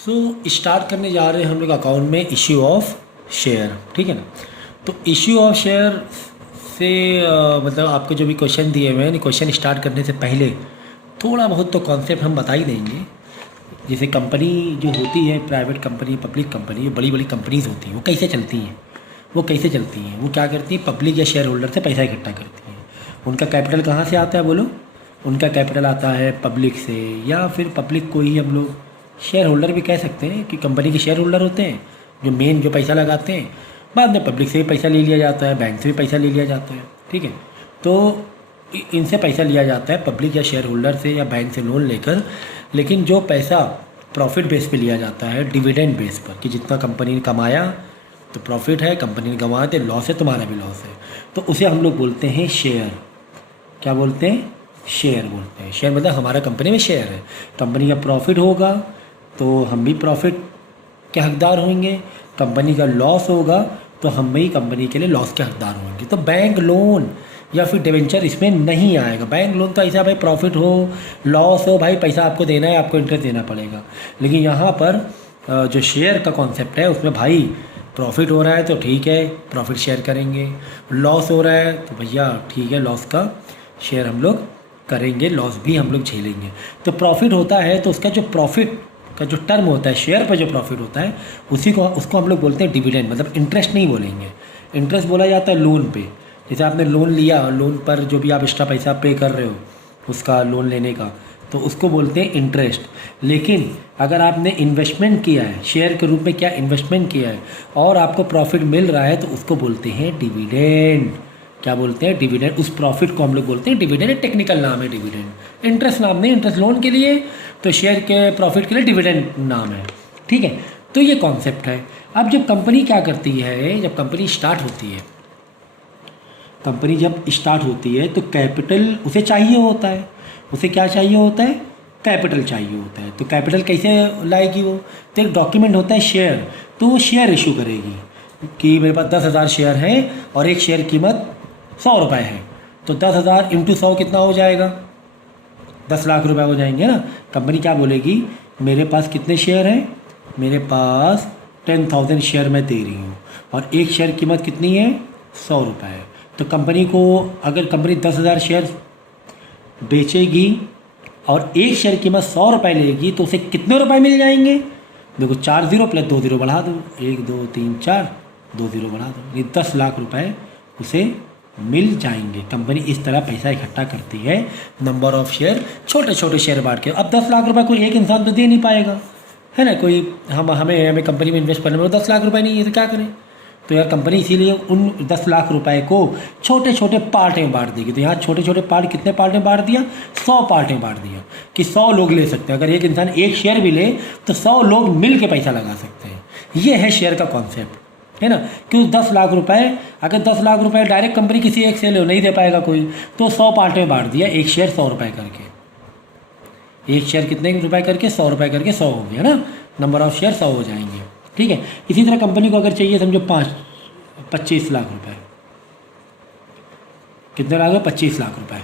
Start करने जा रहे हैं हम लोग अकाउंट में इश्यू ऑफ शेयर, ठीक है ना। तो इश्यू ऑफ शेयर से मतलब आपको जो भी क्वेश्चन दिए हुए हैं, क्वेश्चन स्टार्ट करने से पहले थोड़ा बहुत तो कॉन्सेप्ट हम बता ही देंगे। जैसे कंपनी जो होती है, प्राइवेट कंपनी, पब्लिक कंपनी, बड़ी बड़ी कंपनीज होती हैं, वो कैसे चलती हैं, वो क्या करती हैं, पब्लिक या शेयर होल्डर से पैसा इकट्ठा करती हैं। उनका कैपिटल कहाँ से आता है बोलो? उनका कैपिटल आता है पब्लिक से, या फिर पब्लिक को ही हम लोग शेयर होल्डर भी कह सकते हैं कि कंपनी के शेयर होल्डर होते हैं जो मेन जो पैसा लगाते हैं। बाद में पब्लिक से भी पैसा ले लिया जाता है, बैंक से भी पैसा ले लिया जाता है, ठीक है। तो इनसे पैसा लिया जाता है पब्लिक या शेयर होल्डर से या बैंक से लोन लेकर। लेकिन जो पैसा प्रॉफिट बेस पे लिया जाता है, डिविडेंड बेस पर, कि जितना कंपनी ने कमाया तो प्रॉफिट है, कंपनी ने गंवाया तो लॉस है, तुम्हारा भी लॉस है, तो उसे हम लोग बोलते हैं शेयर। क्या बोलते हैं? शेयर बोलते हैं। शेयर मतलब हमारा कंपनी में शेयर है, कंपनी का प्रॉफिट होगा तो हम भी प्रॉफिट के हकदार होंगे, कंपनी का लॉस होगा तो हम भी कंपनी के लिए लॉस के हकदार होंगे। तो बैंक लोन या फिर डिवेंचर इसमें नहीं आएगा। बैंक लोन तो ऐसा भाई प्रॉफिट हो लॉस हो, भाई पैसा आपको देना है, आपको इंटरेस्ट देना पड़ेगा। लेकिन यहाँ पर जो शेयर का कॉन्सेप्ट है उसमें भाई प्रॉफिट हो रहा है तो ठीक है, प्रॉफिट शेयर करेंगे, लॉस हो रहा है तो भैया ठीक है, लॉस का शेयर हम लोग करेंगे, लॉस भी हम लोग झेलेंगे। तो प्रॉफिट होता है तो उसका जो प्रॉफिट का जो टर्म होता है, शेयर पर जो प्रॉफिट होता है उसको हम लोग बोलते हैं डिविडेंड। मतलब इंटरेस्ट नहीं बोलेंगे, इंटरेस्ट बोला जाता है लोन पे। जैसे आपने लोन लिया, लोन पर जो भी आप एक्स्ट्रा पैसा पे कर रहे हो उसका लोन लेने का, तो उसको बोलते हैं इंटरेस्ट। लेकिन अगर आपने इन्वेस्टमेंट किया है, शेयर के रूप में क्या इन्वेस्टमेंट किया है और आपको प्रॉफिट मिल रहा है, तो उसको बोलते हैं डिविडेंड। क्या बोलते हैं? डिविडेंड। उस प्रॉफिट को हम लोग बोलते हैं डिविडेंड। टेक्निकल नाम है डिविडेंड, इंटरेस्ट नाम नहीं। इंटरेस्ट लोन के लिए, तो शेयर के प्रॉफिट के लिए डिविडेंड नाम है, ठीक है। तो ये कॉन्सेप्ट है। अब जब कंपनी क्या करती है, जब कंपनी स्टार्ट होती है, कंपनी जब स्टार्ट होती है तो कैपिटल उसे चाहिए होता है। उसे क्या चाहिए होता है? कैपिटल चाहिए होता है। तो कैपिटल कैसे लाएगी वो? तो एक डॉक्यूमेंट होता है शेयर, तो वो शेयर इशू करेगी कि मेरे पास 10,000 शेयर हैं और एक शेयर कीमत 100 रुपये है, तो 10,000 इंटू 100 कितना हो जाएगा? 10 लाख रुपए हो जाएंगे ना। कंपनी क्या बोलेगी? मेरे पास कितने शेयर हैं? मेरे पास 10,000 शेयर मैं दे रही हूँ और एक शेयर कीमत कितनी है? 100 रुपये है। तो कंपनी को, अगर कंपनी 10,000 शेयर बेचेगी और एक शेयर कीमत 100 रुपये लेगी तो उसे कितने रुपए मिल जाएंगे? देखो 4 0 प्लस 2 0 बढ़ा दो, 1 2 3 4, 2 0 बढ़ा दो, ये 10 लाख रुपए उसे मिल जाएंगे। कंपनी इस तरह पैसा इकट्ठा करती है, नंबर ऑफ शेयर, छोटे छोटे शेयर बांट के। अब 10 लाख रुपए कोई एक इंसान तो दे नहीं पाएगा, है ना। कोई हमें कंपनी में इन्वेस्ट करने में 10 लाख रुपए नहीं है तो क्या करें? तो यार कंपनी इसीलिए उन 10 लाख रुपए को छोटे छोटे पार्ट में बांट देगी। तो यहाँ छोटे छोटे पार्ट, कितने पार्ट में बांट दिया? 100 पार्ट में बांट दिया कि 100 लोग ले सकते हैं। अगर एक इंसान एक शेयर भी ले तो 100 लोग मिल के पैसा लगा सकते हैं। ये है शेयर का कॉन्सेप्ट, है ना। क्यों 10 लाख रुपए, अगर 10 लाख रुपए डायरेक्ट कंपनी किसी एक से ले नहीं दे पाएगा कोई, तो 100 पार्ट में बांट दिया, एक शेयर 100 रुपये करके। एक शेयर कितने रुपए करके? 100 रुपये करके 100 हो गया ना, नंबर ऑफ शेयर 100 हो जाएंगे, ठीक है। इसी तरह कंपनी को अगर चाहिए समझो 25 लाख रुपए, कितने लाख? 25 लाख रुपए।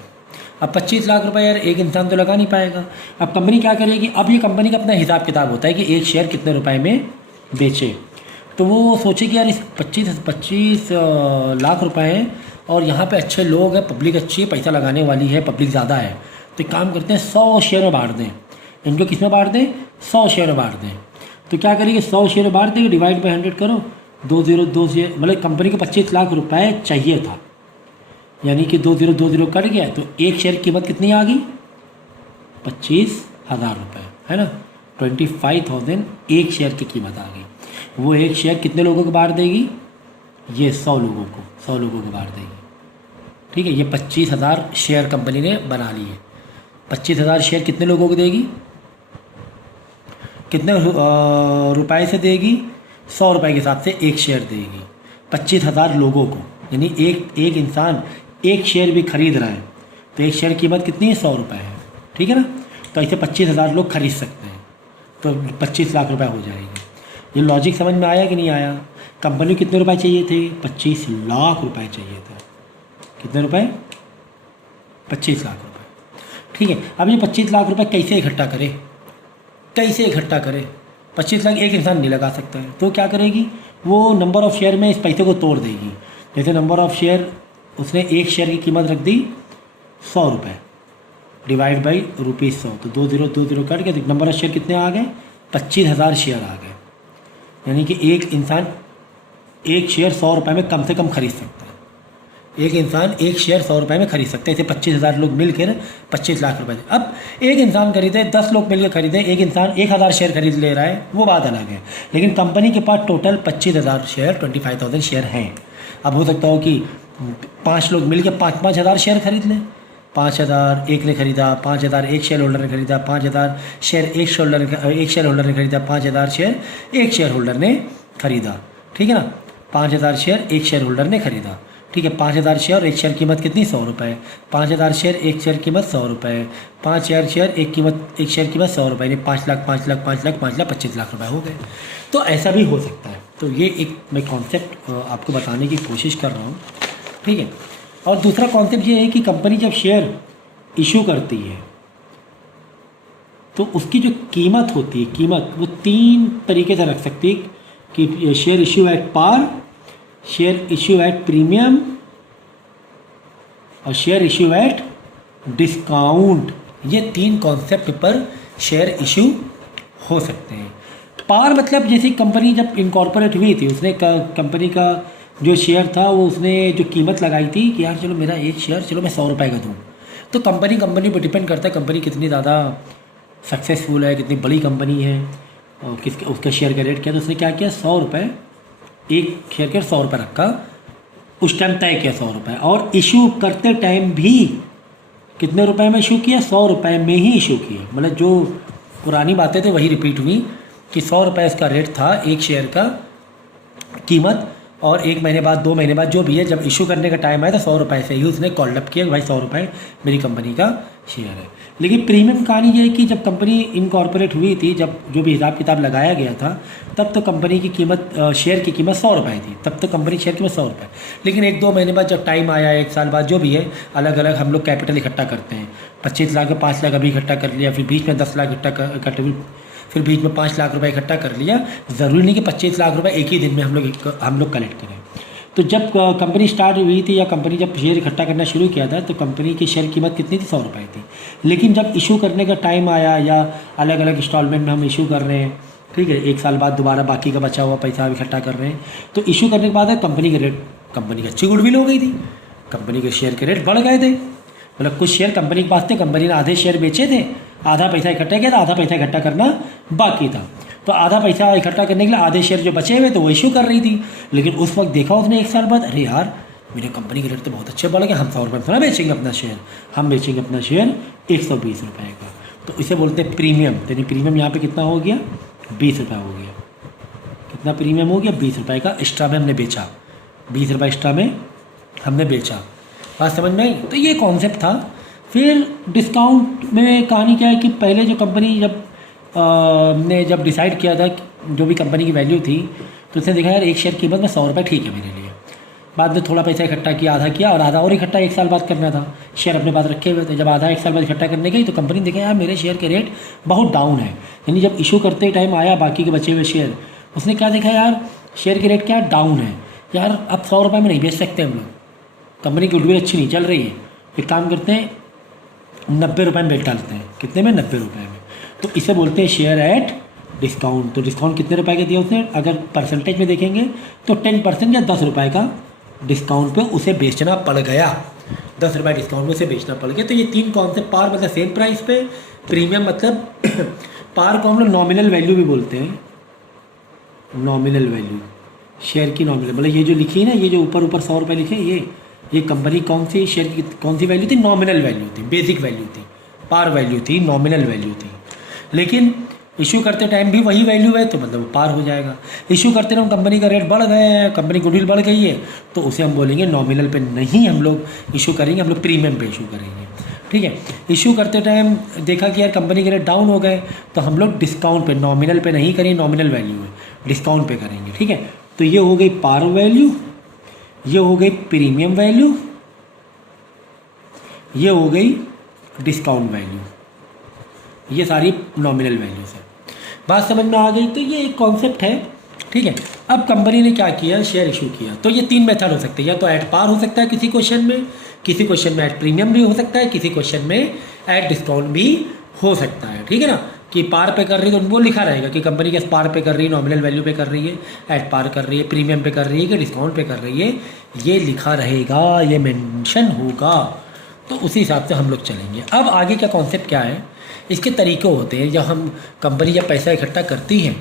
अब 25 लाख रुपए यार एक इंसान तो लगा नहीं पाएगा। अब कंपनी क्या करेगी? अब ये कंपनी का अपना हिसाब किताब होता है कि एक शेयर कितने रुपए में बेचे। तो वो सोचे कि यार इस 25 लाख रुपए हैं और यहाँ पे अच्छे लोग हैं, पब्लिक अच्छी है, पैसा लगाने वाली है, पब्लिक ज़्यादा है, तो एक काम करते हैं 100 शेयर में बांट दें। इनको किस में बांट दें? 100 शेयर में बांट दें। तो क्या करेंगे? 100 शेयर में बांट देंगे, डिवाइड बाई 100 करो, 2 0 2 शेयर, मतलब कंपनी को 25 लाख रुपए चाहिए था, यानी कि 2 0 2 0 कट गया, तो एक शेयर कीमत कितनी आ गई? 25,000 रुपये, है ना। 25,000 एक शेयर की कीमत आ गई। वो एक शेयर कितने लोगों को बांट देगी? ये 100 लोगों को, 100 लोगों को बांट देगी, ठीक है। ये 25,000 शेयर कंपनी ने बना ली है। 25,000 शेयर कितने लोगों को देगी? कितने रुपए से देगी? 100 रुपये के हिसाब से एक शेयर देगी 25,000 लोगों को, यानी एक इंसान एक शेयर भी खरीद रहा है तो एक शेयर कीमत कितनी है? 100 रुपये है, ठीक है ना। तो ऐसे 25,000 लोग खरीद सकते हैं, तो 25 लाख रुपए हो जाएंगे। ये लॉजिक समझ में आया कि नहीं आया? कंपनी को कितने रुपए चाहिए थे? 25 लाख रुपए चाहिए थे। कितने रुपए? 25 लाख रुपए, ठीक है। अब ये 25 लाख रुपए कैसे इकट्ठा करे? कैसे इकट्ठा करे? 25 लाख एक इंसान नहीं लगा सकता है, तो क्या करेगी वो नंबर ऑफ़ शेयर में इस पैसे को तोड़ देगी। जैसे नंबर ऑफ़ शेयर उसने एक शेयर की कीमत रख दी 100 रुपये डिवाइड बाई ₹100, तो 2 0 कट के नंबर ऑफ़ शेयर कितने आ गए, 25,000 शेयर आ गए। यानी कि एक इंसान एक शेयर 100 रुपये में कम से कम खरीद सकता है। एक इंसान एक शेयर 100 रुपये में खरीद सकते हैं। ऐसे 25,000 लोग मिलकर 25 लाख रुपए। अब एक इंसान खरीदे, 10 लोग मिलकर खरीदे, एक इंसान 1,000 शेयर खरीद ले रहा है, वो बात अलग है। लेकिन कंपनी के पास टोटल 25,000 शेयर 25,000 शेयर हैं। अब हो सकता हो कि 5 लोग मिलकर 5,000 शेयर खरीद लें। 5,000 एक ने खरीदा, 5,000 एक शेयर होल्डर ने खरीदा, 5,000 शेयर एक शेयर होल्डर ने खरीदा, 5,000 शेयर एक शेयर होल्डर ने खरीदा। ठीक है ना, 5,000 शेयर एक शेयर होल्डर ने खरीदा। ठीक है, 5,000 शेयर एक शेयर कीमत कितनी, 100 रुपये। 5,000 शेयर एक शेयर कीमत 100 रुपये। 5,000 शेयर एक शेयर कीमत 100 रुपये, यानी 5 लाख 5 लाख 5 लाख 5 लाख 25 लाख रुपए हो गए। तो ऐसा भी हो सकता है। तो ये एक मैं कॉन्सेप्ट आपको बताने की कोशिश कर रहा हूँ। ठीक है, और दूसरा कॉन्सेप्ट ये है कि कंपनी जब शेयर इशू करती है तो उसकी जो कीमत होती है, कीमत वो 3 तरीके से रख सकती है कि share issue at par, share issue at premium और शेयर इशू एट डिस्काउंट। ये 3 कॉन्सेप्ट पर शेयर इशू हो सकते हैं। पार मतलब जैसे कंपनी जब इनकॉर्पोरेट हुई थी, उसने कंपनी का जो शेयर था वो उसने जो कीमत लगाई थी कि यार चलो मेरा एक शेयर चलो मैं 100 रुपये का दूँ। तो कंपनी पर डिपेंड करता है कंपनी कितनी ज़्यादा सक्सेसफुल है, कितनी बड़ी कंपनी है और उसका शेयर का रेट क्या। तो उसने क्या किया, 100 रुपये एक शेयर के 100 रुपये रखा, उस टाइम तय किया 100 रुपये। और इशू करते टाइम भी कितने रुपए में इशू किया, 100 रुपये में ही इशू किया। मतलब जो पुरानी बातें थे वही रिपीट हुई कि 100 रुपये इसका रेट था एक शेयर का कीमत, और 1 महीने बाद 2 महीने बाद जो भी है जब इशू करने का टाइम आया तो 100 रुपये से ही उसने कॉल अप किया कि भाई 100 रुपये मेरी कंपनी का शेयर है। लेकिन प्रीमियम कहानी ये है कि जब कंपनी इनकॉर्पोरेट हुई थी, जब जो भी हिसाब किताब लगाया गया था, तब तो कंपनी की कीमत शेयर की कीमत 100 रुपये थी। तब तो कंपनी शेयर की कीमत 100 रुपये। लेकिन 1-2 महीने बाद जब टाइम आया, 1 साल बाद जो भी है, अलग अलग हम लोग कैपिटल इकट्ठा करते हैं। 25 लाख में 5 लाख अभी इकट्ठा कर लिया, फिर बीच में 10 लाख इकट्ठा फिर बीच में 5 लाख रुपए इकट्ठा कर लिया। ज़रूरी नहीं कि 25 लाख रुपए एक ही दिन में हम लोग कलेक्ट करें। तो जब कंपनी स्टार्ट हुई थी या कंपनी जब शेयर इकट्ठा करना शुरू किया था तो कंपनी की शेयर कीमत कितनी थी, 100 रुपये थी। लेकिन जब इशू करने का टाइम आया या अलग अलग इंस्टॉलमेंट में हम इशू कर रहे हैं, ठीक है, 1 साल बाद दोबारा बाकी का बचा हुआ पैसा इकट्ठा कर रहे हैं, तो इशू करने के बाद कंपनी के रेट, कंपनी की अच्छी गुडविल हो गई थी, कंपनी के शेयर के रेट बढ़ गए थे। मतलब कुछ शेयर कंपनी के पास थे, कंपनी ने आधे शेयर बेचे थे, आधा पैसा इकट्ठा किया था, आधा पैसा इकट्ठा करना बाकी था। तो आधा पैसा इकट्ठा करने के लिए आधे शेयर जो बचे हुए तो वो इशू कर रही थी। लेकिन उस वक्त देखा उसने 1 साल बाद, अरे यार मेरी कंपनी के रेट तो बहुत अच्छे बढ़ गए, हम 100 रुपये में थोड़ा बेचेंगे अपना शेयर, हम बेचेंगे अपना शेयर 120 रुपये का। तो इसे बोलते हैं प्रीमियम। यानी प्रीमियम यहाँ पे कितना हो गया, 20 रुपये हो गया। कितना प्रीमियम हो गया, 20 रुपये का एक्स्ट्रा में हमने बेचा, 20 रुपये एक्स्ट्रा में हमने बेचा। बात समझ में आई। तो ये कॉन्सेप्ट था। फिर डिस्काउंट में कहानी क्या है कि पहले जो कंपनी ने जब डिसाइड किया था जो भी कंपनी की वैल्यू थी, तो उसने देखा यार एक शेयर कीमत में 100 रुपये ठीक है मेरे लिए। बाद में थोड़ा पैसा इकट्ठा किया, आधा किया, और आधा और इकट्ठा 1 साल बाद करना था। शेयर अपने पास रखे हुए थे। जब आधा 1 साल बाद इकट्ठा करने गई तो कंपनी ने देखा यार मेरे शेयर के रेट बहुत डाउन है। यानी जब इशू करते टाइम आया बाकी के बचे हुए शेयर, उसने क्या देखा यार शेयर के रेट क्या डाउन है, यार अब 100 रुपये में नहीं बेच सकते हम लोग, कंपनी की गुडविल अच्छी नहीं चल रही है, एक काम करते हैं 90 रुपये में बेच डालते हैं। कितने में, 90 रुपये में। तो इसे बोलते हैं शेयर एट डिस्काउंट। तो डिस्काउंट कितने रुपए का दिया उसने, अगर परसेंटेज में देखेंगे तो 10% या 10 रुपये का डिस्काउंट पे उसे बेचना पड़ गया। 10 रुपये डिस्काउंट में उसे बेचना पड़ गया। तो ये 3 कॉन्सेप्ट, पार मतलब सेम प्राइस पे, प्रीमियम मतलब पार को हम लोग नॉमिनल वैल्यू भी बोलते हैं। नॉमिनल वैल्यू, शेयर की नॉमिनल, मतलब ये जो लिखी है ना, ये जो ऊपर 100 रुपये लिखे, ये कंपनी कौन सी शेयर की कौन सी वैल्यू थी, नॉमिनल वैल्यू थी, बेसिक वैल्यू थी, पार वैल्यू थी, नॉमिनल वैल्यू थी। लेकिन इशू करते टाइम भी वही वैल्यू है तो मतलब पार हो जाएगा। इशू करते टाइम कंपनी का रेट बढ़ गए हैं, कंपनी गुडविल बढ़ गई है, तो उसे हम बोलेंगे नॉमिनल पे नहीं हम लोग इशू करेंगे, हम लोग प्रीमियम पे इशू करेंगे। ठीक है, इशू करते टाइम देखा कि यार कंपनी के रेट डाउन हो गए तो हम लोग डिस्काउंट पे, नॉमिनल पे नहीं करेंगे, नॉमिनल वैल्यू है डिस्काउंट पे करेंगे। ठीक है, तो ये हो गई पार वैल्यू, ये हो गई प्रीमियम वैल्यू, ये हो गई डिस्काउंट वैल्यू, ये सारी नॉमिनल वैल्यूज है। बात समझ में आ गई? तो ये एक कॉन्सेप्ट है, ठीक है। अब कंपनी ने क्या किया, शेयर इशू किया। तो ये 3 मेथड हो सकते हैं, या तो एट पार हो सकता है किसी क्वेश्चन में, किसी क्वेश्चन में एट प्रीमियम भी हो सकता है, किसी क्वेश्चन में एट डिस्काउंट भी हो सकता है, ठीक है ना। कि पार पे कर रही है तो वो लिखा रहेगा कि कंपनी के पार पे कर रही है, नॉमिनल वैल्यू पे कर रही है, एट पार कर रही है, प्रीमियम पे कर रही है कि डिस्काउंट पे कर रही है, ये लिखा रहेगा, ये मेंशन होगा। तो उसी हिसाब से हम लोग चलेंगे। अब आगे का कॉन्सेप्ट क्या है, इसके तरीक़े होते हैं। जब हम कंपनी जब पैसा इकट्ठा करती है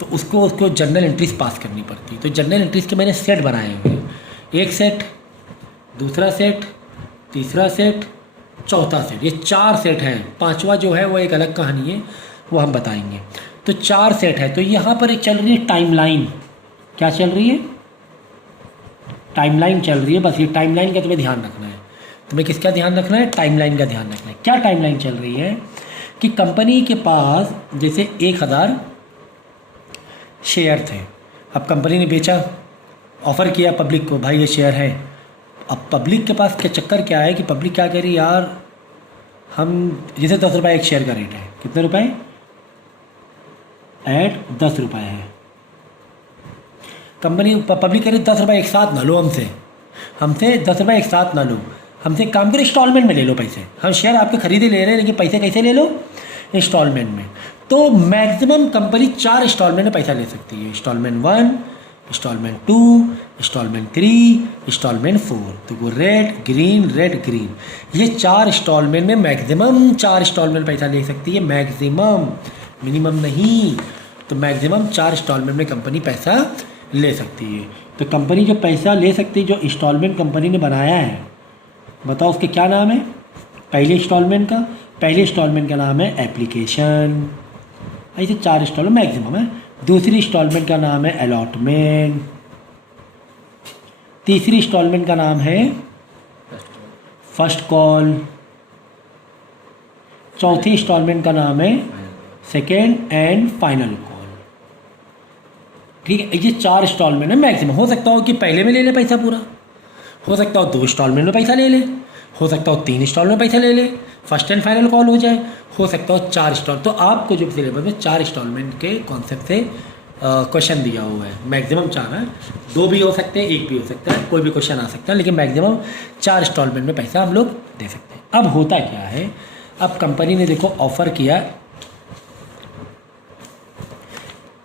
तो उसको जर्नल एंट्रीज पास करनी पड़ती है। तो जर्नल एंट्रीज के मैंने सेट बनाए हुए हैं, एक सेट, दूसरा सेट, तीसरा सेट, चौथा सेट, ये 4 सेट हैं। 5वां जो है वो एक अलग कहानी है, वो हम बताएंगे। तो 4 सेट है। तो यहाँ पर एक चल रही है टाइमलाइन। क्या चल रही है? टाइमलाइन चल रही है। बस ये टाइमलाइन का तुम्हें ध्यान रखना है। तुम्हें किसका ध्यान रखना है? टाइमलाइन का ध्यान रखना है। क्या टाइमलाइन चल रही है कि कंपनी के पास जैसे 1000 शेयर थे। अब कंपनी ने बेचा, ऑफ़र किया पब्लिक को, भाई ये शेयर है। अब पब्लिक के पास क्या चक्कर क्या है कि पब्लिक क्या कह रही, यार हम जैसे 10 रुपये एक शेयर का रेट है, कितने रुपए? एट 10 रुपये है। कंपनी पब्लिक कह रही 10 रुपये एक साथ ना लो, हमसे 10 रुपये एक साथ ना लो, हमसे काम करो इंस्टॉलमेंट में ले लो पैसे। हम शेयर आपके खरीदे ले रहे हैं, लेकिन पैसे कैसे ले लो? इंस्टॉलमेंट में। तो मैक्सिमम कंपनी 4 इंस्टॉलमेंट में पैसा ले सकती है। Instalment 1, instalment 2, instalment 3, instalment 4। तो वो रेड ग्रीन, ये 4 इंस्टॉलमेंट में मैक्सिमम 4 इंस्टॉलमेंट पैसा ले सकती है। मैक्सिमम, मिनिमम नहीं। तो मैक्सिमम 4 इंस्टॉलमेंट में कंपनी पैसा ले सकती है। तो कंपनी जो पैसा ले सकती है, जो इंस्टॉलमेंट कंपनी ने बनाया है, बताओ उसके क्या नाम है? पहले इंस्टॉलमेंट का नाम है एप्लीकेशन। ऐसे 4 इंस्टॉलमेंट मैक्सिमम है। दूसरी इंस्टॉलमेंट का नाम है अलॉटमेंट। तीसरी इंस्टॉलमेंट का नाम है फर्स्ट कॉल। चौथी इंस्टॉलमेंट का नाम है सेकेंड एंड फाइनल कॉल। ठीक है, ये 4 इंस्टॉलमेंट है मैक्सिमम। हो सकता हो कि पहले में ले ले पैसा पूरा, हो सकता हो 2 इंस्टॉलमेंट में पैसा ले ले, हो सकता हो 3 इंस्टॉलमेंट में पैसा ले ले, फर्स्ट एंड फाइनल कॉल हो जाए, हो सकता हो 4 इंस्टॉल। तो आपको जो सिलेबस में 4 इंस्टॉलमेंट के कॉन्सेप्ट से क्वेश्चन दिया हुआ है। मैक्सिमम 4 है, 2 भी हो सकते हैं, 1 भी हो सकता है, कोई भी क्वेश्चन आ सकता है, लेकिन मैक्सिमम 4 इंस्टॉलमेंट में पैसा हम लोग दे सकते हैं। अब होता क्या है, अब कंपनी ने देखो ऑफ़र किया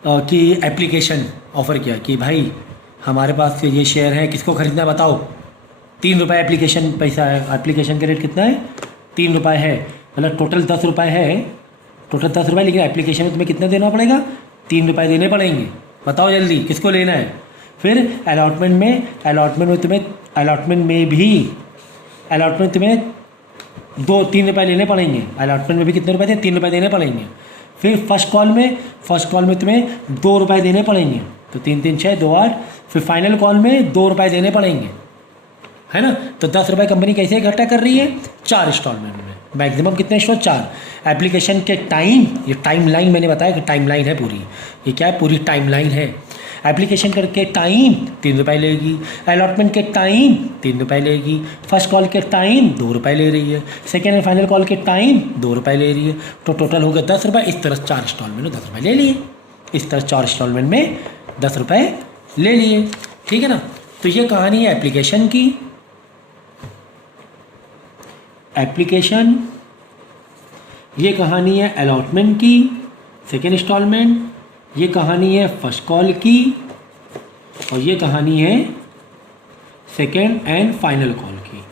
कि एप्लीकेशन ऑफ़र किया कि भाई हमारे पास ये शेयर है, किसको खरीदना है बताओ। 3 रुपये एप्लीकेशन पैसा है। एप्लीकेशन का रेट कितना है? 3 रुपये है। मतलब टोटल 10 रुपये है, टोटल 10 रुपये, लेकिन एप्लीकेशन में तुम्हें कितना देना पड़ेगा? 3 रुपये देने पड़ेंगे। बताओ जल्दी किसको लेना है। फिर अलॉटमेंट में तुम्हें 2-3 रुपये लेने पड़ेंगे। अलॉटमेंट में भी कितने रुपये थे? 3 रुपये देने पड़ेंगे। फिर फर्स्ट कॉल में तुम्हें 2 रुपये देने पड़ेंगे। तो 3 3 6 2 8। फिर फाइनल कॉल में 2 रुपये देने पड़ेंगे, है ना। तो 10 रुपये कंपनी कैसे इकट्ठा कर रही है? 4 इंस्टॉलमेंट में। मैक्सिमम कितने इंस्टॉल? 4। एप्लीकेशन के टाइम, ये टाइम लाइन मैंने बताया कि टाइम लाइन है पूरी, ये क्या है? पूरी टाइम लाइन है। एप्लीकेशन करके टाइम 3 रुपये लेगी, अलॉटमेंट के टाइम 3 रुपये लेगी, फर्स्ट कॉल के टाइम 2 रुपये ले रही है, सेकेंड एंड फाइनल कॉल के टाइम 2 रुपये ले रही है। तो टोटल हो गया 10 रुपये। इस तरह 4 इंस्टॉलमेंट में 10 रुपये ले लिए, इस तरह 4 इंस्टॉलमेंट में 10 रुपये ले लिए, ठीक है ना। तो ये कहानी है एप्लीकेशन की। ये कहानी है अलॉटमेंट की, सेकेंड इंस्टॉलमेंट। ये कहानी है फर्स्ट कॉल की, और ये कहानी है सेकेंड एंड फाइनल कॉल की।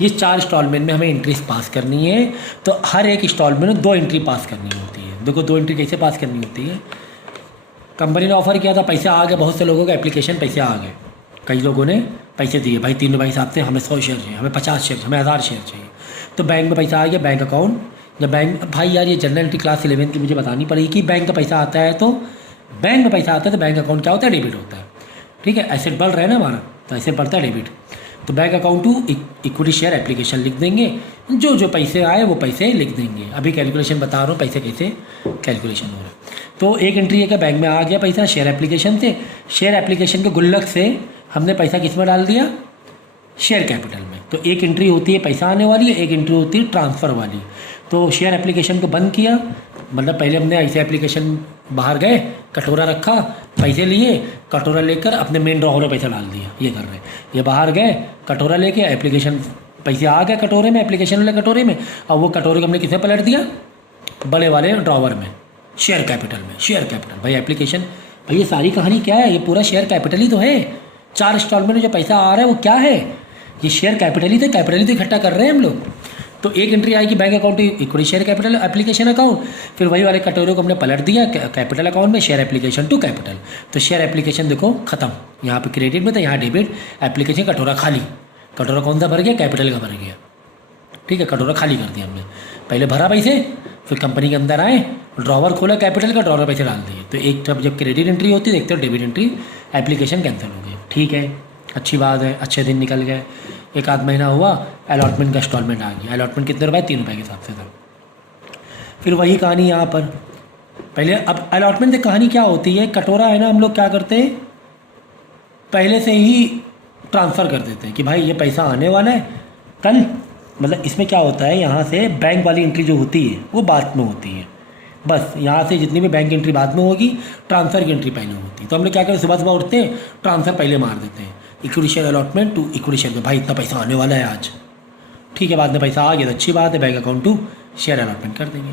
ये 4 इंस्टॉलमेंट में हमें एंट्रीज पास करनी है। तो हर एक इंस्टॉलमेंट में 2 एंट्री पास करनी होती है। देखो 2 एंट्री कैसे पास करनी होती है। कंपनी ने ऑफ़र किया था, पैसा आ गया, बहुत से लोगों का एप्लीकेशन पैसे आ गए, कई लोगों ने पैसे दिए, भाई 3 रुपये हिसाब से हमें 100 शेयर चाहिए, हमें 50 शेयर, हमें 1000 शेयर चाहिए। तो बैंक में पैसा आ गया, बैंक अकाउंट, जब बैंक, भाई यार ये जनरल एंट्री क्लास 11 की मुझे बतानी पड़ेगी कि बैंक का पैसा आता है, तो बैंक में पैसा आता है तो बैंक अकाउंट क्या होता है? डेबिट होता है, ठीक है। एसेट बढ़ रहा है ना हमारा, तो एसेट बढ़ता है डेबिट। तो bank account to equity share application लिख देंगे, जो पैसे आए वो पैसे लिख देंगे। अभी कैलकुलेशन बता रहा हूँ पैसे कैसे कैलकुलेशन हो रहा है। तो एक एंट्री है कि बैंक में आ गया पैसा शेयर एप्लीकेशन से, शेयर एप्लीकेशन के गुल्लक से हमने पैसा किस में डाल दिया? शेयर कैपिटल में। तो एक एंट्री होती है पैसा आने वाली है, एक एंट्री होती है ट्रांसफ़र वाली। तो शेयर एप्लीकेशन को बंद किया, मतलब पहले हमने ऐसे एप्लीकेशन बाहर गए, कटोरा रखा, पैसे लिए, कटोरा लेकर अपने मेन ड्रॉवर में पैसा डाल दिया, ये कर रहे हैं। ये बाहर गए, कटोरा लेके, एप्लीकेशन पैसे आ गए कटोरे में, एप्लीकेशन वाले कटोरे में, और वो कटोरे को हमने किसे पलट दिया, बड़े वाले ड्रॉवर में, शेयर कैपिटल में। शेयर कैपिटल भाई एप्लीकेशन, भाई ये सारी कहानी क्या है, ये पूरा शेयर कैपिटल ही तो है। 4 इंस्टॉलमेंट में जो पैसा आ रहा है वो क्या है, ये शेयर कैपिटल ही तो, कैपिटल ही तो इकट्ठा कर रहे हैं हम लोग। तो एक एंट्री आएगी bank account equity share capital application account, फिर वही वाले कटोरे को हमने पलट दिया कैपिटल अकाउंट में, शेयर एप्लीकेशन टू कैपिटल। तो शेयर एप्लीकेशन देखो खत्म, यहाँ पे क्रेडिट में था, यहाँ डेबिट, एप्लीकेशन कटोरा खाली। कटोरा कौन सा भर गया, कैपिटल का भर गया, ठीक है, कटोरा खाली कर दिया हमने। पहले भरा पैसे, फिर कंपनी के अंदर आए, ड्रॉवर खोला कैपिटल का, ड्रॉवर पैसे डाल दिए। तो एक तरफ जब क्रेडिट एंट्री होती है देखते हो डेबिट एंट्री, एप्लीकेशन कैंसिल हो गई, ठीक है, अच्छी बात है, अच्छे दिन निकल गए। एक आध महीना हुआ, अलॉटमेंट का इंस्टॉलमेंट आ गया। अलॉटमेंट कितने रुपए, 3 रुपये के हिसाब से था। फिर वही कहानी यहाँ पर, पहले अब अलॉटमेंट से कहानी क्या होती है, कटोरा है ना, हम लोग क्या करते हैं, पहले से ही ट्रांसफ़र कर देते हैं कि भाई ये पैसा आने वाला है कल। मतलब इसमें क्या होता है, यहाँ से बैंक वाली एंट्री जो होती है वो बाद में होती है, बस यहाँ से जितनी भी बैंक एंट्री बाद में होगी, ट्रांसफ़र की एंट्री पहले होती है। तो हम लोग क्या करें, सुबह सुबह उठते हैं, ट्रांसफ़र पहले मार देते हैं, equity share allotment to equity share में, भाई इतना पैसा आने वाला है आज, ठीक है, बाद में पैसा आ गया तो अच्छी बात है, bank account to share allotment कर देंगे।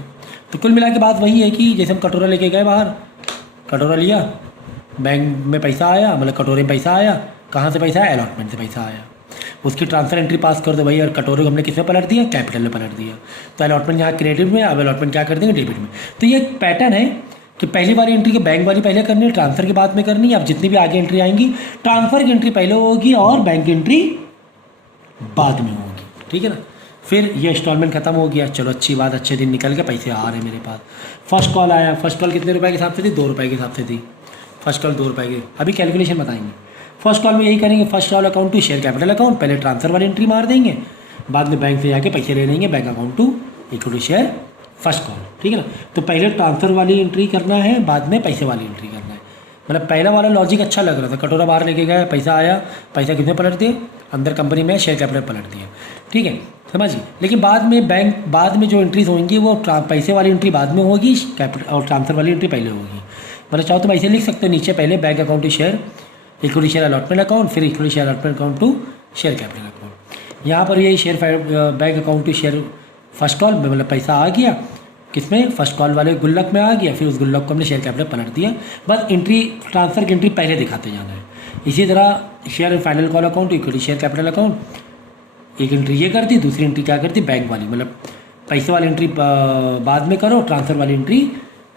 तो कुल मिला के बात वही है कि जैसे हम कटोरा लेके गए बाहर, कटोरा लिया, बैंक में पैसा आया, मतलब कटोरे में पैसा आया, कहाँ से पैसा आया, अलॉटमेंट से पैसा आया, उसकी ट्रांसफर एंट्री पास कर दो भाई, और कटोरे को हमने किस में पलट दिया, कैपिटल में पलट दिया। तो अलॉटमेंट यहाँ क्रेडिट में, अब अलॉटमेंट क्या कर देंगे, डेबिट में। तो ये एक पैटर्न है कि पहली वाली एंट्री की बैंक वाली पहले करनी है, ट्रांसफ़र के बाद में करनी है। अब जितनी भी आगे एंट्री आएंगी, ट्रांसफ़र की एंट्री पहले होगी और बैंक एंट्री बाद में होगी, ठीक है ना। फिर ये इंस्टॉलमेंट खत्म हो गया, चलो अच्छी बात, अच्छे दिन निकल के पैसे आ रहे हैं मेरे पास। फर्स्ट कॉल आया, फर्स्ट कॉल कितने रुपए के हिसाब से थी, 2 रुपये के हिसाब से थी, फर्स्ट कॉल 2 रुपये की। अभी कैलकुलेशन बताएंगे। फर्स्ट कॉल में यही करेंगे, first call account to share capital account, पहले ट्रांसफर वाली एंट्री मार देंगे, बाद में बैंक से जाके पैसे ले लेंगे, bank account to equity share first call, ठीक है ना। तो पहले ट्रांसफर वाली एंट्री करना है, बाद में पैसे वाली एंट्री करना है। मतलब पहला वाला लॉजिक अच्छा लग रहा था, कटोरा बाहर लेके गया, पैसा आया, पैसा कितने पलट दिए, अंदर कंपनी में शेयर कैपिटल पलट दिया, ठीक है, समझिए। लेकिन बाद में बैंक, बाद में जो एंट्रीज होंगी वो पैसे वाली एंट्री बाद में होगी, कैपिटल और ट्रांसफर वाली एंट्री पहले होगी। मतलब चाहो तो ऐसे लिख सकते हो नीचे, पहले bank account to share equity share allotment account, फिर equity share allotment account to share capital account. यहाँ पर यही share bank account to share first call में, मतलब पैसा आ गया किसमें, फर्स्ट कॉल वाले गुल्लक में आ गया, फिर उस गुल्लक को हमने शेयर कैपिटल पलट दिया, बस एंट्री ट्रांसफर की एंट्री पहले दिखाते जाना है। इसी तरह share final call account equity share capital account, एक एंट्री ये करती, दूसरी एंट्री क्या करती, बैंक वाली, मतलब पैसे वाली एंट्री बाद में करो, ट्रांसफर वाली एंट्री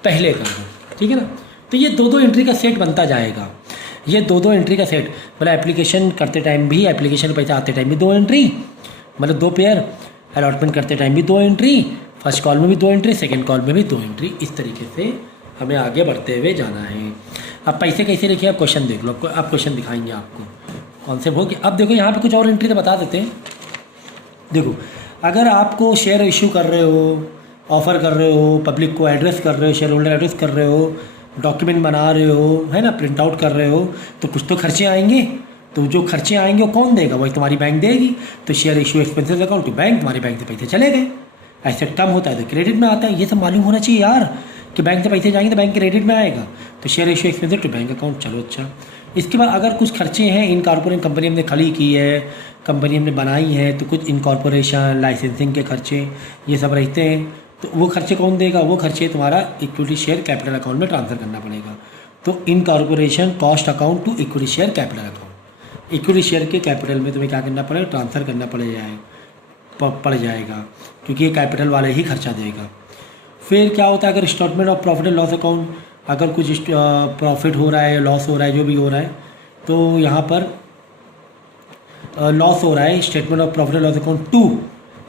पहले कर दो, ठीक है ना। तो ये 2-2 एंट्री का सेट बनता जाएगा, ये 2-2 एंट्री का सेट, मतलब एप्लीकेशन करते टाइम भी, एप्लीकेशन में पैसा आते टाइम भी 2 एंट्री, मतलब 2 पेयर, अलॉटमेंट करते टाइम भी 2 एंट्री, फर्स्ट कॉल में भी 2 एंट्री, सेकंड कॉल में भी 2 एंट्री। इस तरीके से हमें आगे बढ़ते हुए जाना है। अब पैसे कैसे लिखे, आप क्वेश्चन देख लो, अब क्वेश्चन दिखाएंगे आपको कॉन्सेप्ट हो गया। अब देखो यहाँ पे कुछ और एंट्री तो बता देते हैं। देखो अगर आपको शेयर इशू कर रहे हो, ऑफ़र कर रहे हो, पब्लिक को एड्रेस कर रहे हो, शेयर होल्डर एड्रेस कर रहे हो, डॉक्यूमेंट बना रहे हो, है ना, प्रिंट आउट कर रहे हो, तो कुछ तो खर्चे आएंगे। तो जो खर्चे आएंगे वो कौन देगा, वही तुम्हारी बैंक देगी। तो share issue expenses account to bank, तुम्हारे बैंक से पैसे चले गए। एसेट कम होता है तो क्रेडिट में आता है, ये सब मालूम होना चाहिए यार कि बैंक से पैसे जाएंगे तो बैंक क्रेडिट में आएगा। तो share issue expenses to bank account, चलो अच्छा। इसके बाद अगर कुछ खर्चे हैं, इनकॉर्पोरेट कंपनी हमने खड़ी की है, कंपनी हमने बनाई है, तो कुछ इनकॉर्पोरेशन, लाइसेंसिंग के खर्चे ये सब रहते हैं, तो वो खर्चे कौन देगा, वो खर्चे तुम्हारा इक्विटी शेयर कैपिटल अकाउंट में ट्रांसफ़र करना पड़ेगा। तो incorporation cost account to equity share capital account, equity share के कैपिटल में तुम्हें क्या करना पड़ेगा, ट्रांसफ़र करना पड़ जाएगा, क्योंकि ये कैपिटल वाले ही खर्चा देगा। फिर क्या होता है, अगर statement of profit and loss account, अगर कुछ प्रॉफिट हो रहा है, लॉस हो रहा है, जो भी हो रहा है, तो यहाँ पर लॉस हो रहा है, statement of profit and loss account to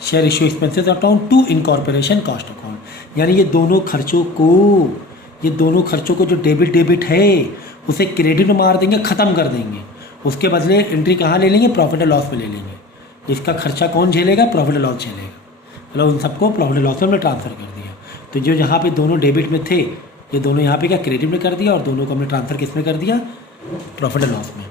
share issue expenses account to incorporation cost account. यानी ये दोनों खर्चों को जो डेबिट है उसे क्रेडिट में मार देंगे, ख़त्म कर देंगे। उसके बदले एंट्री कहाँ ले लेंगे, प्रॉफिट एंड लॉस में ले लेंगे। इसका खर्चा कौन झेलेगा, प्रॉफिट एंड लॉस झेलेगा। मतलब उन सबको प्रॉफिट एंड लॉस में हमने ट्रांसफ़र कर दिया। तो जो जहाँ पे दोनों डेबिट में थे, ये दोनों यहाँ पे क्या क्रेडिट में कर दिया, और दोनों को हमने ट्रांसफ़र किस में कर दिया, प्रॉफिट एंड लॉस में।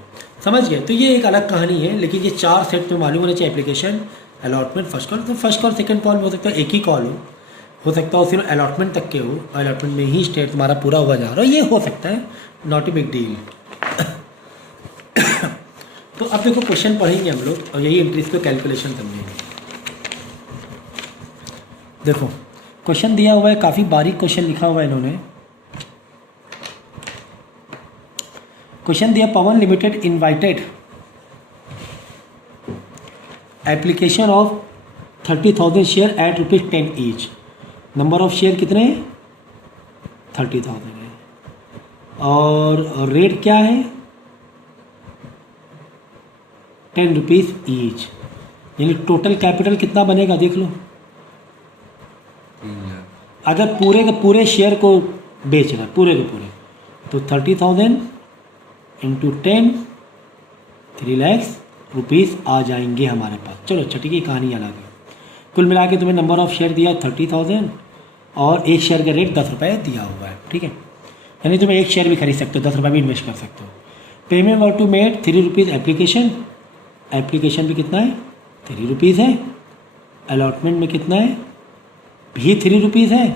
समझ गए। तो ये एक अलग कहानी है, लेकिन ये 4 सेट में मालूम होना चाहिए। Application, allotment, first call. तो फर्स्ट कॉल सेकंड कॉल में हो सकता है एक ही कॉल हो, हो सकता है सिर्फ अलॉटमेंट तक के हो, अलॉटमेंट में ही शेयर तुम्हारा पूरा हुआ जा रहा है, ये हो सकता है, नॉट ए बिग डील। तो अब देखो क्वेश्चन पढ़ेंगे हम लोग और यही एंट्रीज को कैलकुलेशन समझेंगे। देखो क्वेश्चन दिया हुआ है, काफ़ी बारीक क्वेश्चन लिखा हुआ है इन्होंने। क्वेश्चन दिया, Pawan limited invited application of 30,000 share at ₹10 each. Number of share कितने हैं? 30,000 है। और रेट क्या है? ₹10 ईच। यानी टोटल कैपिटल कितना बनेगा देख लो। अगर पूरे के पूरे शेयर को बेच रहा है, पूरे के पूरे, तो 30,000 इंटू 10, 3 लाख रुपीज़ आ जाएंगे हमारे पास। चलो छठी की कहानी अलग है। कुल मिला के तुम्हें नंबर ऑफ शेयर दिया 30,000 और एक शेयर का रेट 10 रुपये दिया हुआ है, ठीक है। यानी तुम्हें एक शेयर भी खरीद सकते हो, 10 रुपये भी इन्वेस्ट कर सकते हो। Payment were to made ₹3 application. Application भी कितना है? ₹3 है। अलॉटमेंट में कितना है? भी ₹3 है।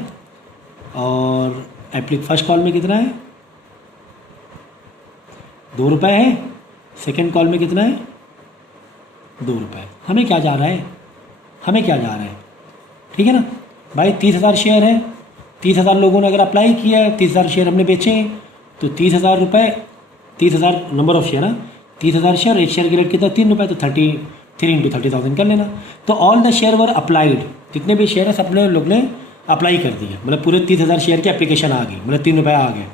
और फर्स्ट कॉल में कितना है? ₹2 है। सेकेंड कॉल में कितना है? ₹2। हमें क्या जा रहा है? हमें क्या जा रहा है? ठीक है ना भाई, 30,000 शेयर है, 30,000 लोगों ने अगर अप्लाई किया है, 30,000 शेयर हमने बेचे हैं, तो 30,000 रुपये, 30,000 नंबर ऑफ शेयर है, 30,000 शेयर, एक शेयर की रेट कितना? ₹3, तो 3 इंटू 30,000 कर लेना। तो all the share were applied, जितने भी शेयर है सब लोग ने अप्लाई कर दिया, मतलब पूरे 30,000 शेयर की एप्लीकेशन आ गई, मतलब ₹3 आ गए,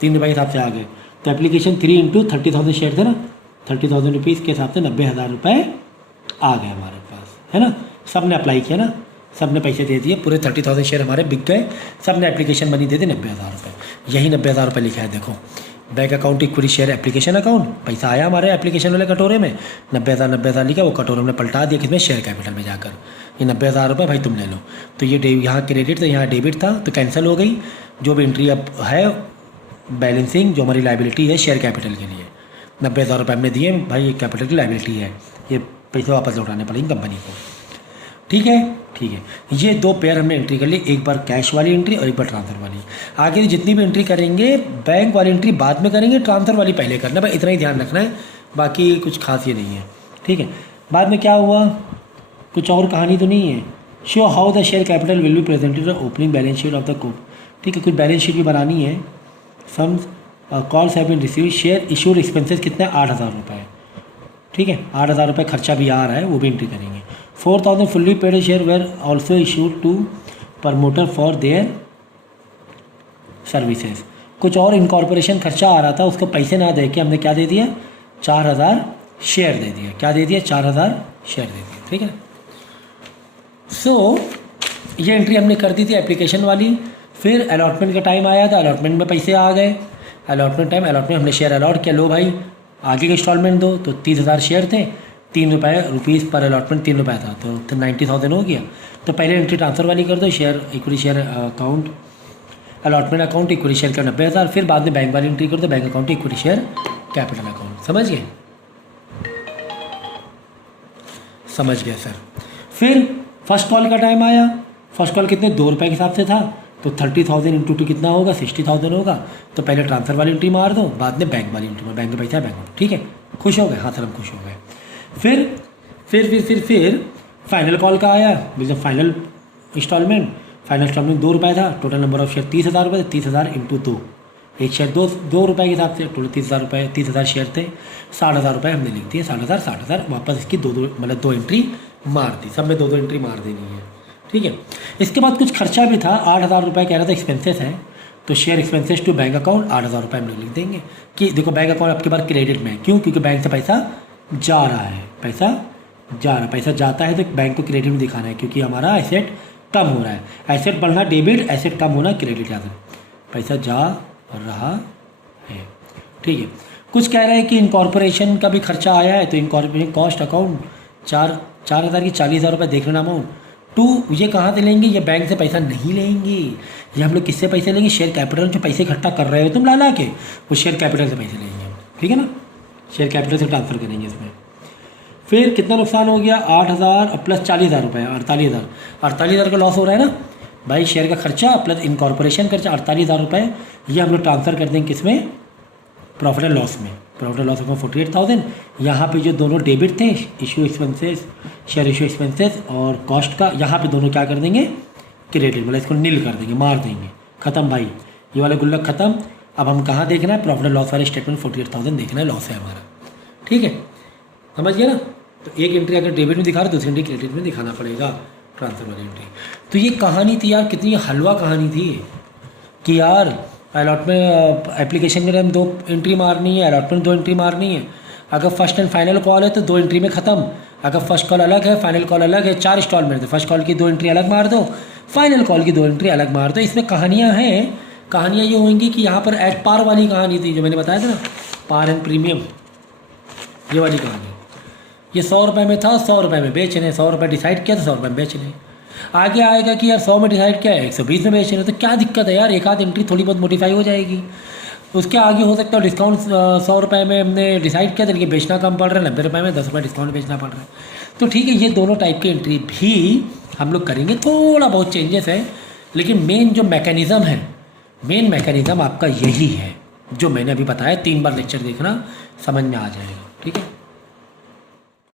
₹3 के हिसाब से आ गए। तो एप्लीकेशन 3 इंटू 30,000 शेयर थे ना, 30,000 रुपीज़ के हिसाब से 90,000 रुपये आ गए हमारे पास, है ना। सब ने अप्लाई किया ना, सब ने पैसे दे दिए, पूरे 30,000 शेयर हमारे बिक गए, सब ने एप्लीकेशन बनी दे दी 90,000 रुपये। यही 90,000 रुपये लिखा है देखो, bank account equity share application account, पैसा आया हमारे एप्लीकेशन वाले कटोरे में, 90,000 लिखा, वो कटोरे में पलटा दिया किसमें? शेयर कैपिटल में जाकर। ये 90,000 रुपये भाई तुम ले लो। तो ये यहाँ क्रेडिट था, यहाँ डेबिट था, तो कैंसिल हो गई। जो भी एंट्री अब है बैलेंसिंग, जो हमारी लाइबिलिटी है शेयर कैपिटल के लिए, 90,000 रुपये हमने दिए भाई, ये कैपिटल की लाइबिलिटी है, ये पैसे वापस लौटाने पड़ेंगे कंपनी को, ठीक है। ठीक है, ये 2 पेयर हमने एंट्री कर ली, एक बार कैश वाली एंट्री और एक बार ट्रांसफ़र वाली। आगे जितनी भी एंट्री करेंगे, बैंक वाली एंट्री बाद में करेंगे, ट्रांसफ़र वाली पहले करना, भाई इतना ही ध्यान रखना है, बाकी कुछ खास ये नहीं है, ठीक है। बाद में क्या हुआ, कुछ और कहानी तो नहीं है। Show how the share capital will be presented opening balance sheet of the cop, ठीक है, कुछ बैलेंस शीट भी बनानी है। Some calls have been receive, share issued expenses कितने? 8,000 रुपये, ठीक है, 8,000 रुपये खर्चा भी आ रहा है, वो भी एंट्री करेंगे। 4,000 fully paid share were also issued to promoter for their services. कुछ और इनकॉर्पोरेशन खर्चा आ रहा था, उसको पैसे ना दे के हमने क्या दे दिया? 4,000 शेयर दे दिया। क्या दे दिया? 4,000 शेयर दे दिया, ठीक है। सो ये एंट्री हमने कर दी थी एप्लीकेशन वाली। फिर अलॉटमेंट का टाइम आया था, अलॉटमेंट में पैसे आ गए, अलॉटमेंट टाइम, अलॉटमेंट हमने शेयर अलॉट किया, लो भाई आगे का इंस्टॉलमेंट दो। तो 30,000 शेयर थे, ₹3 पर अलॉटमेंट, ₹3 था, तो 90,000 हो गया। तो पहले एंट्री ट्रांसफ़र वाली कर दो, share equity share account, allotment account equity share का 90,000, फिर बाद में बैंक वाली एंट्री कर दो, bank account equity share capital account. समझ गए? समझ गए सर। फिर फर्स्ट कॉल का टाइम आया, फर्स्ट कॉल कितने? ₹2 के हिसाब से था, तो 30,000 इंटू 2 कितना होगा? 60,000 होगा। तो पहले ट्रांसफ़र वाली एंट्री मार दो, बाद में बैंक वाली एंट्री, बैंक में पैसा है, बैंक में, ठीक है। खुश हो गए? हाँ सर हम खुश हो गए। फिर फाइनल कॉल का आया, मतलब फाइनल इंस्टॉलमेंट, फाइनल इंस्टॉलमेंट ₹2 था, टोटल नंबर ऑफ शेयर 30,000 रुपये, 30,000 इंटू 2, एक शेयर ₹2 के हिसाब से, टोटल 30,000 शेयर थे, 60,000 रुपये हमने लिख दिए, 60,000 वापस इसकी मतलब 2 एंट्री मार दी, सब में 2 एंट्री मार देनी है, ठीक है। इसके बाद कुछ खर्चा भी था, 8,000 रुपये कह रहा था एक्सपेंसेस है, तो share expenses to bank account 8,000 रुपये हम लोग लिख देंगे कि देखो बैंक अकाउंट आपके पास क्रेडिट में है। क्यों? क्योंकि बैंक से पैसा जा रहा है, पैसा जाता है तो बैंक को क्रेडिट में दिखाना है, क्योंकि हमारा एसेट कम हो रहा है। एसेट बढ़ना डेबिट, एसेट कम होना क्रेडिट, याद रखो, पैसा जा रहा है, ठीक है। कुछ कह रहे हैं कि इनकॉर्पोरेशन का भी खर्चा आया है, तो इनकॉर्पोरेशन कॉस्ट अकाउंट 4,000 की 40,000 रुपये देख लेना अमाउंट। 2 ये कहाँ से लेंगे? ये बैंक से पैसा नहीं लेंगे, ये हम लोग किससे पैसे लेंगे? शेयर कैपिटल, जो पैसे इकट्ठा कर रहे हो तुम ला के, वो शेयर कैपिटल से पैसे लेंगे, ठीक है ना, शेयर कैपिटल से ट्रांसफ़र करेंगे इसमें। फिर कितना नुकसान हो गया? 8,000 प्लस 40,000 रुपये, 48,000 का लॉस हो रहा है ना। भाई शेयर का खर्चा प्लस इनकॉर्पोरेशन खर्चा 48,000 रुपये, ये हम लोग ट्रांसफ़र कर देंगे किसमें, प्रॉफिट एंड लॉस में। प्रॉफिट एंड लॉस में 48,000, यहाँ पे जो दोनों डेबिट थे issue expenses, share issue expenses और कॉस्ट का, यहाँ पे दोनों क्या कर देंगे, क्रेडिट, मतलब इसको नील कर देंगे, मार देंगे, ख़त्म भाई, ये वाला गुल्लक ख़त्म। अब हम कहाँ देखना है, प्रॉफिट एंड लॉस वाले स्टेटमेंट 48,000 देखना है, लॉस है हमारा, ठीक है, समझ गया ना। तो एक एंट्री अगर डेबिट में दिखा रहे दूसरी एंट्री क्रेडिट में दिखाना पड़ेगा, ट्रांसफर वाली एंट्री। तो ये कहानी थी यार, कितनी हलवा कहानी थी कि यार अलॉटमेंट एप्लीकेशन के टाइम 2 एंट्री मारनी है, अलॉटमेंट 2 एंट्री मारनी है। अगर फर्स्ट एंड फाइनल कॉल है तो 2 एंट्री में ख़त्म। अगर फर्स्ट कॉल अलग है, फाइनल कॉल अलग है, 4 इंस्टॉलमेंट, तो फर्स्ट कॉल की 2 एंट्री अलग मार दो, फाइनल कॉल की 2 एंट्री अलग मार दो। इसमें कहानियाँ हैं, कहानियाँ ये होंगी कि यहाँ पर एट पार वाली कहानी थी जो मैंने बताया था ना, पार एंड प्रीमियम, ये वाली कहानी। ये 100 रुपये में था, 100 रुपये में बेच रहे, 100 रुपये डिसाइड किया तो 100 रुपये में बेच रहे। आगे आएगा कि यार 100 में डिसाइड किया है, 120 में बेच रहे, तो क्या दिक्कत है यार, एक आध एंट्री थोड़ी बहुत मोडिफाई हो जाएगी। उसके आगे हो सकता है डिस्काउंट 100 रुपये में हमने डिसाइड किया था, लेकिन बेचना कम पड़ रहा है, 90 रुपये में 10 रुपये डिस्काउंट बेचना पड़ रहा है। तो ठीक है, ये दोनों टाइप की एंट्री भी हम लोग करेंगे, थोड़ा बहुत चेंजेस है, लेकिन मेन जो मैकेनिज़्म है, मेन मैकेनिज़्म आपका यही है जो मैंने अभी बताया। 3 बार लेक्चर देखना, समझ में आ जाएगा, ठीक है।